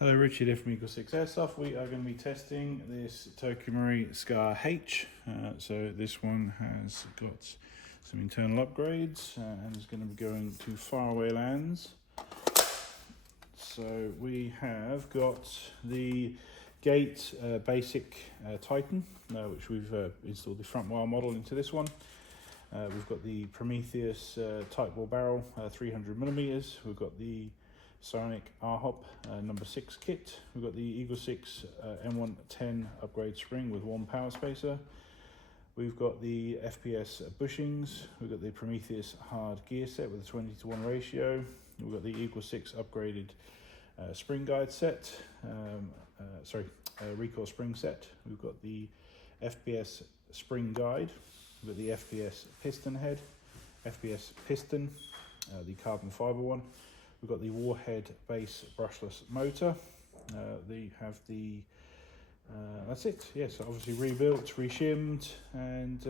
Hello, Richard here from NGRS Airsoft. We are going to be testing this TM SCAR H. So this one has got some internal upgrades and is going to be going to faraway lands. So we have got the Gate basic Titan, which we've installed the front wire model into this one. We've got the Prometheus Tightbore barrel, 300mm. We've got the Psionic No6 R kit. We've got the Eagle 6 M110 upgrade spring with one power spacer. We've got the FPS bushings. We've got the Prometheus hard gear set with a 20:1 ratio. We've got the Eagle 6 upgraded spring guide set. Recoil spring set. We've got the FPS spring guide. We've got the FPS piston head, FPS piston, the carbon fiber one. We've got the Warhead Base brushless motor. They have the, that's it. Yes, obviously rebuilt, reshimmed, and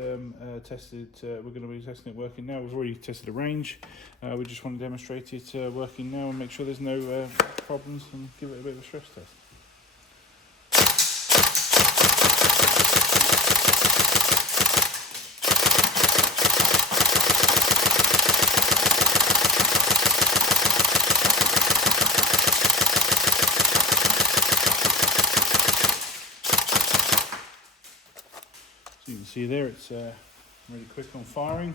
tested. We're going to be testing it working now. We've already tested a range. We just want to demonstrate it working now and make sure there's no problems and give it a bit of a stress test. You can see there it's really quick on firing.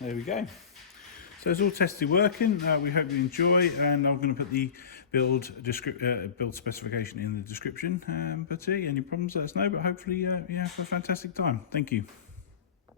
There we go. So it's all tested working. We hope you enjoy, and I'm going to put the build specification in the description. But any problems, let us know. But hopefully you have a fantastic time. Thank you.